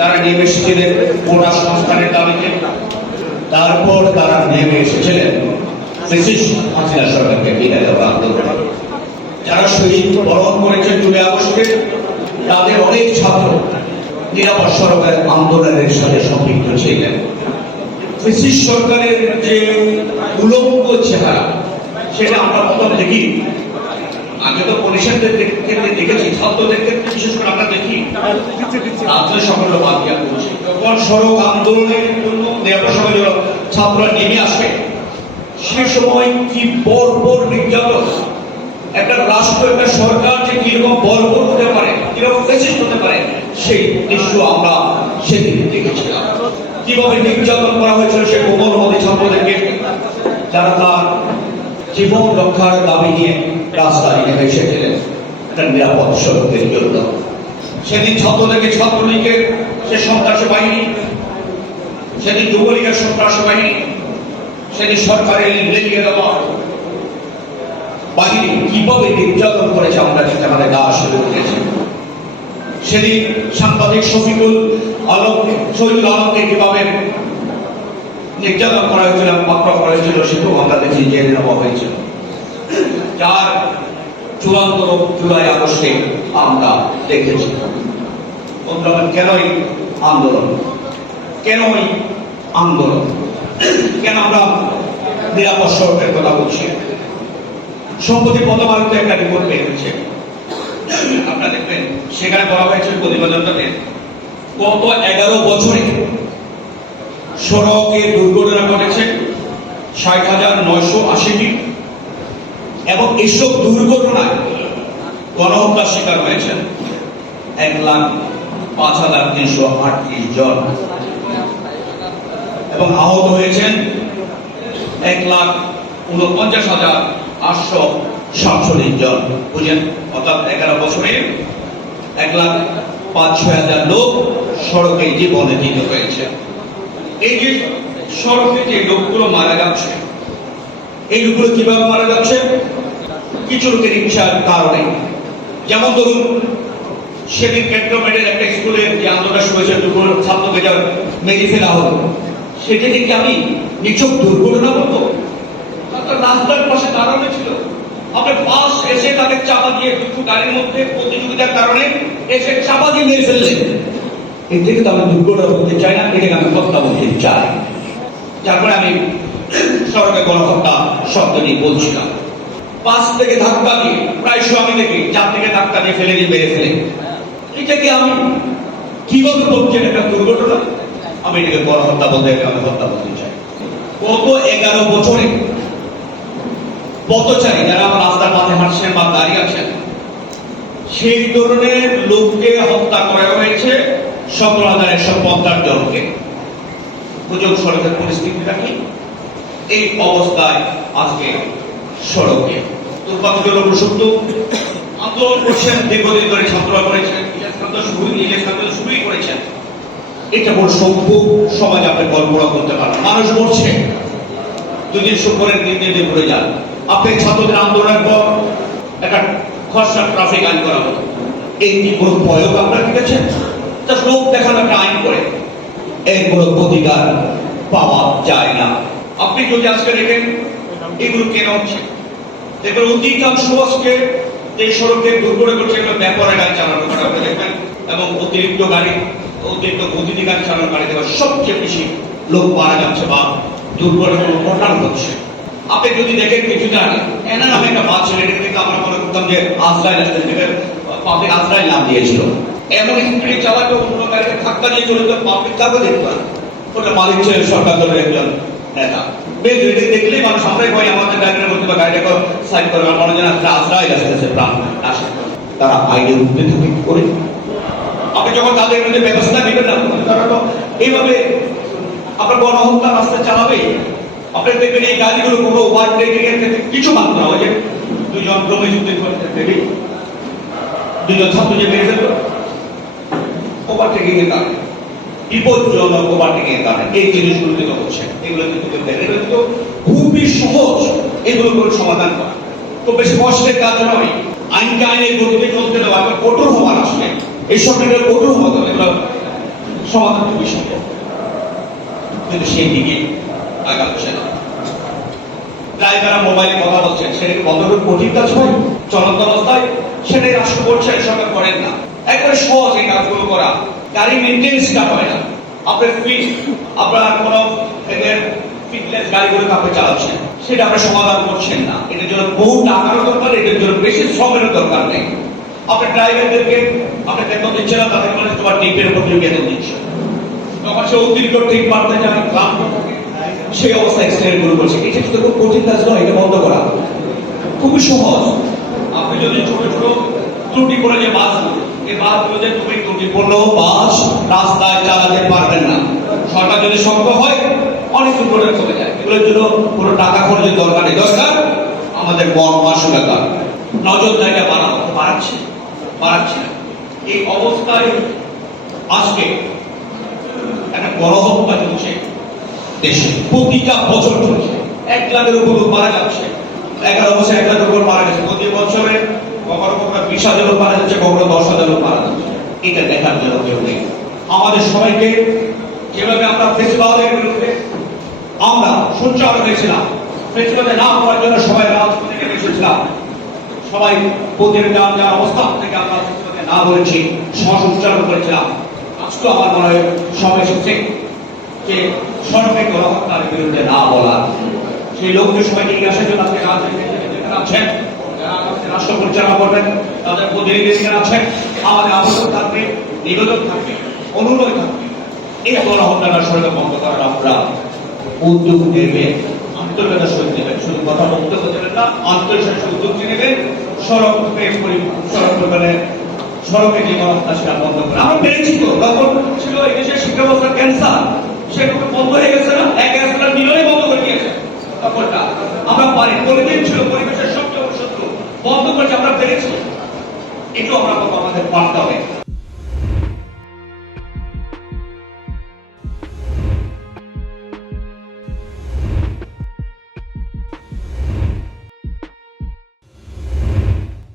তারা নেমে এসেছিলেন কোটা সংস্কারের দাবিতে, তারপর তারা নেমে এসেছিলেন ফ্যাসিস্ট হাসিনা সরকারকে বিদায় দেওয়ার আন্দোলনে। যারা শহীদ বরণ করেছেন 2 আগস্টে, তাদের অনেক ছাত্র নিরাপদ সড়কের আন্দোলনের সাথে সম্পৃক্ত ছিলেন। ফ্যাসিস্ট সরকারের যে উলঙ্গ চেহারা, সেটা আমরা প্রথম দেখি। আগে তো পরিষদদের ক্ষেত্রে দেখেছি, ছাত্রদের ক্ষেত্রে বিশেষ করে আমরা দেখি রাত্রে সকালে বাদ দিয়া করছে। যখন সড়ক আন্দোলনের জন্য নিরাপদ সড়কের ছাত্ররা নেমে আসে, সে সময় কি বর্বর নির্যাতন, একটা রাষ্ট্র, একটা সরকার যে কিরকম বর্বর হতে পারে, কিরকম ফ্যাসিস্ট হতে পারে, সেই দৃশ্য আমরা সেদিন দেখেছিলাম। কিভাবে নির্যাতন করা হয়েছিল সে কোমলমতি ছাত্রদেরকে, যারা তার জীবন রক্ষার দাবি নিয়ে রাস্তায় নেমে এসেছিলেন একটা নিরাপদ সড়কের জন্য। সেদিন ছাত্রদেরকে ছাত্রলীগের সে সন্ত্রাসী বাহিনী, সেদিন যুবলীগের সন্ত্রাসী বাহিনী, সেদিন সরকারের লেলিয়ে দেওয়া বাহিনী কিভাবে নির্যাতন করেছে আমরা দেখতে আমাদের গা শুরু করেছে। সেদিন সাংবাদিক শফিকুল আলমকে, শহীদুল আলমকে কিভাবে নির্যাতন করা হয়েছিল, পাকড়াও করা হয়েছিল, সেটাও আমরা দেখি, জেলে নেওয়া হয়েছিল। যার চূড়ান্ত রূপ 2 আগস্টে আমরা দেখেছি। কেনই আন্দোলন, কেনই আন্দোলন, কেন আমরা নিরাপদ সড়কের কথা বলছি? সম্প্রতি পদভারতে একটা রিপোর্ট বের হয়েছে, আপনারা দেখবেন। সেখানে বলা হয়েছে প্রতিবেদনটাতে গত 11 বছরে সড়কে দুর্ঘটনা ঘটেছে 60,980টি, এবং এসব দুর্ঘটনায় গণহত্যার শিকার হয়েছেন 1,05,338 জন, এবং আহত হয়েছেন 1,49,847 জন। বুঝেন, অর্থাৎ 11 বছরে 1,05,000 লোক সড়কে জীবনে দিত হয়েছে। এই যে সড়কে যে লোকগুলো মারা যাচ্ছে, এই লোকগুলো কিভাবে মারা যাচ্ছে? কিছু লোকের ইচ্ছার কারণে। যেমন ধরুন, সেদিন ক্যান্টনমেন্টের একটা স্কুলে যে আন্দোলন শুরু হয়েছে, দুপুর ছাত্রকে যা মেরে ফেলা হলো, সেটাকে কি আমি নিছক দুর্ঘটনা বলবো? রাস্তার পাশে দাঁড়ানো ছিল, আপনার বাস এসে তাকে চাপা দিয়ে, দুটো গাড়ির মধ্যে প্রতিযোগিতার কারণে এসে চাপা দিয়ে মেরে ফেললেন। এটাকে তো আমি দুর্ঘটনা বলতে চাই না, এটাকে আমি হত্যা বলতে চাই। তারপরে আমি সড়কে গণহত্যা শব্দটি বলছিলাম। পাশ থেকে ধাক্কা দিয়ে, প্রায় আমি দেখি 4 থেকে ধাক্কা দিয়ে ফেলে দিয়ে মেরে ফেলে। এটাকে আমি কিভাবে বলছি একটা দুর্ঘটনা? আমি এটাকে গণহত্যা বলতে, আমি হত্যা বলতে চাই। গত 11 বছরে পথচারী যারা আমার রাস্তার পাশে হাঁটছেন বা দাঁড়িয়ে আছেন, সেই ধরনের লোককে হত্যা করা হয়েছে 17,150 জনকে। সুযোগ সড়কের পরিস্থিতিটা কি? এই অবস্থায় আজকে সড়কে দুর্ভাগ্যজনক সত্য আন্দোলন করছেন, দীর্ঘদিন ধরে ছাত্ররা করেছেন, শুরুই করেছেন। এটা বড় সভ্য সমাজ আপনি কল্পনা করতে পারেন। মানুষ মরছে, 2 দিন শুক্রের দিন ঘুরে যান। আপনি ছাত্রদের আন্দোলনের পর একটা খসড়া ট্রাফিক আইন করা হতো, এই কি কোনো প্রয়োগ আপনার ঠিক আছে? লোক দেখানো একটা আইন করে এর কোনো প্রতিকার পাওয়া যায় না। আপনি যদি আজকে দেখেন এগুলো কেন হচ্ছে, দেখবেন অধিকাংশ আজকে যে সড়কে দুর্ঘটনা করছে, এগুলো ব্যাপারে গাড়ি চালানো করে আপনি দেখবেন, এবং অতিরিক্ত গতিতে গাড়ি চালানো গাড়ি দেখবেন সবচেয়ে বেশি লোক মারা যাচ্ছে বা দুর্ঘটনা ঘটানো হচ্ছে। আপনি যদি দেখেন কিছুদিন আগে এনা নামে একটা বাস ছেলে, এটাকে দেখে আমরা মনে করতাম যে আজরাইল আসতে, পাবলিক আজরাইল নাম দিয়েছিল। এমন স্পিডে চালাতে অন্য গাড়িকে ধাক্কা দিয়ে চলে যেত, পাবলিক কাউকে দেখতো না। ওটা মালিক ছিলেন সরকার দলের একজন নেতা। দেখলেই মানুষ আমরাই ভয়, আমাদের গাড়ির মধ্যে বা গাড়িটাকে সাইড করে মনে যেন আজরাইল আসতেছে, প্রাণ আসে। তারা আইনে উঠতে থাকে করে। আপনি যখন তাদের মধ্যে ব্যবস্থা নেবেন না, তারা তো এইভাবে আপনার গণহত্যা রাস্তায় চালাবেই। আপনি দেখবেন এই গাড়িগুলো কোনো ওভারটেকিং এর ক্ষেত্রে কিছু মাত্র না, ওই যে 2 জন ক্রমে যুদ্ধে দেখি 2 জন ছাত্র যে মেরে ফেলল ওভারটেকিং এর কারণে, বিপজ্জনক ওভারটেকিং এর কারণে এই জিনিসগুলো কিন্তু হচ্ছে। এগুলো কিন্তু খুবই সহজ, এগুলো করে সমাধান করা খুব বেশি কষ্টের কাজ নয়। আইনকে আইনের গতিতে চলতে দেওয়া, কঠোর হওয়ার আসলে এইসব কঠোর হতে হবে। সমাধানের বিষয়, কিন্তু সেই দিকে আগাচ্ছে না। ড্রাইভাররা মোবাইলে কথা বলছেন, সেটা বন্ধ করে কঠিন কাজ হয় চলন্ত অবস্থায়, সেটাই রাষ্ট্র করছে, সরকার করেন না। একবারে সহজ এই কাজগুলো করা, গাড়ি মেনটেন্সটা হয় না। আপনার ফিট, আপনার কোনো এদের ফিটনেস গাড়িগুলোকে আপনি চালাচ্ছেন, সেটা আপনার সমাধান করছেন না। এটার জন্য বহু টাকারও দরকার, এটার জন্য বেশি শ্রমেরও দরকার নেই। আপনার ড্রাইভারদেরকে আপনি বেতন দিচ্ছে না, তাদের মানে তোমার টিপের উপর তুমি বেতন দিচ্ছে, তখন সে অতিরিক্ত ঠিক মারতে যায়, ক্লান্ত থাকে, সেই অবস্থা এক্সিডেন্ট গুলো করছে। এটা কিন্তু খুব কঠিন কাজ নয়, এটা বন্ধ করা খুবই সহজ। আপনি যদি ছোট ছোট ত্রুটি করে যে বাসগুলো, এই বাসগুলো যে তুমি ত্রুটি করলেও বাস রাস্তায় চালাতে পারবেন না। সরকার যদি সক্ষম হয় অনেক দুর্ঘটনা কমে যায়। এগুলোর জন্য কোনো টাকা খরচের দরকার নেই, দরকার আমাদের মন মানসিকতা, নজরদারিটা বাড়াচ্ছে না। এই অবস্থায় আজকে একটা বড় হত্যা চলছে দেশে, প্রতিটা বছর চলছে। 1 লাখের উপর মারা যাচ্ছে, 11 বছর 1 লাখের উপর মারা গেছে। প্রতি বছরে কখনো 20,000 লোক মারা যাচ্ছে, কখনো 10,000 লোক মারা যাচ্ছে। এটা দেখার জন্য কেউ নেই। আমাদের সবাইকে যেভাবে আমরা ফেসিবাদের বিরুদ্ধে আমরা সোচ্চার হয়েছিলাম, ফেসিবাদে না হওয়ার জন্য সবাই রাজপথে নেমে এসেছিলাম, সবাই প্রতির যার অবস্থান থেকে আমরা ফেসিবাদে না বলেছি, সহজ উচ্চারণ করেছিলাম। আজকে আমার মনে হয় সময় এসেছে যে সরকারি গণহত্যার বিরুদ্ধে না বলা, সেই লোককে সবাইকে নিয়ে আসার জন্য আজকে রাজনীতি আছেন, রাষ্ট্র পরিচালনা করবেন, তাদের প্রতিনিধি এখানে আছেন। আমাদের আবেদন থাকবে, নিবেদন থাকবে, অনুরোধ থাকবে, এই গণহত্যাটা সরকার বন্ধ করার আমরা উদ্যোগ নেবেন, আন্তরিকতার সহিত নেবেন। শুধু কথা বলতে দেবেন না, আন্তরিকতার উদ্যোগ নেবেন। সড়কে যে গণহত্যা সেটা বন্ধ করে আমরা পেরেছি তো। তখন ছিল এই দেশের শিক্ষা ব্যবস্থার ক্যান্সার, সেগুলো বন্ধ হয়ে গেছে না, এক মিলিয়নে বন্ধ করে দিয়েছে। তখনটা আমরা পারি, পরিবেশ ছিল পরিবেশের সবচেয়ে বড় শত্রু, বন্ধ করেছে, আমরা পেরেছি। এটাও আমরা আমাদের পারতে হবে।